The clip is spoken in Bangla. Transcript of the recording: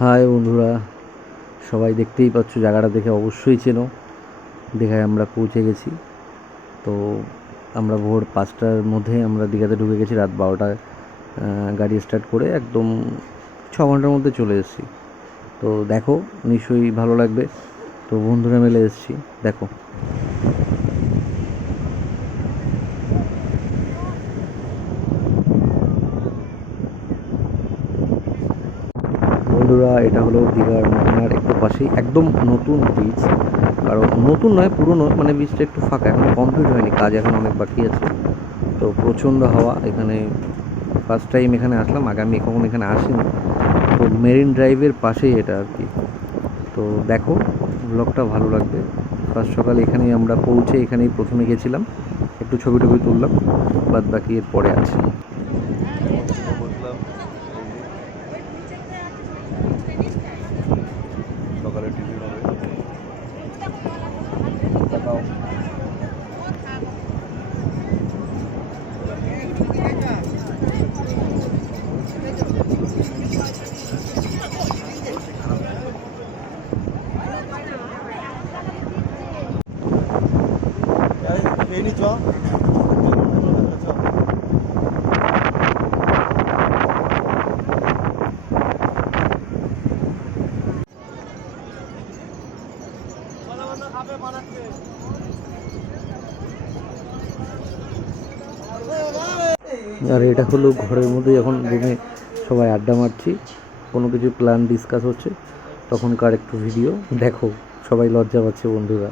হাই বন্ধুরা, সবাই দেখতেই পাচ্ছ, জায়গাটা দেখে অবশ্যই চেনো। দীঘায় আমরা পৌঁছে গেছি। তো আমরা ভোর 5টার মধ্যে আমরা দীঘাতে ঢুকে গেছি। রাত 12টায় গাড়ি স্টার্ট করে একদম 6 ঘন্টার মধ্যে চলে এসেছি। তো দেখো, নিশ্চয়ই ভালো লাগবে। তো বন্ধুরা মিলে এসেছি, দেখো। বন্ধুরা, এটা হলো দীঘার মোহনার একটু পাশেই একদম নতুন ব্রিজ। কারণ নতুন নয়, পুরনো, মানে ব্রিজটা একটু ফাঁকা, এখনো কমপ্লিট হয়নি, কাজ এখন অনেক বাকি আছে। তো প্রচণ্ড হাওয়া এখানে। ফার্স্ট টাইম এখানে আসলাম, আগে আমি কখনো এখানে আসিনি। তো মেরিন ড্রাইভের পাশেই এটা আর কি। তো দেখো, ব্লগটা ভালো লাগবে। ফার্স্ট সকালে এখানেই আমরা পৌঁছে এখানেই প্রথমে গেছিলাম, একটু ছবি টবি তুললাম, বাদ বাকি এর পরে আছে। সকালে টিফিন হবে। আর এটা হলো ঘরের মধ্যে, যখন রুমে সবাই আড্ডা মারছি, কোনো কিছু প্ল্যান ডিসকাস হচ্ছে, তখনকার একটু ভিডিও দেখো। সবাই লজ্জা পাচ্ছে বন্ধুরা।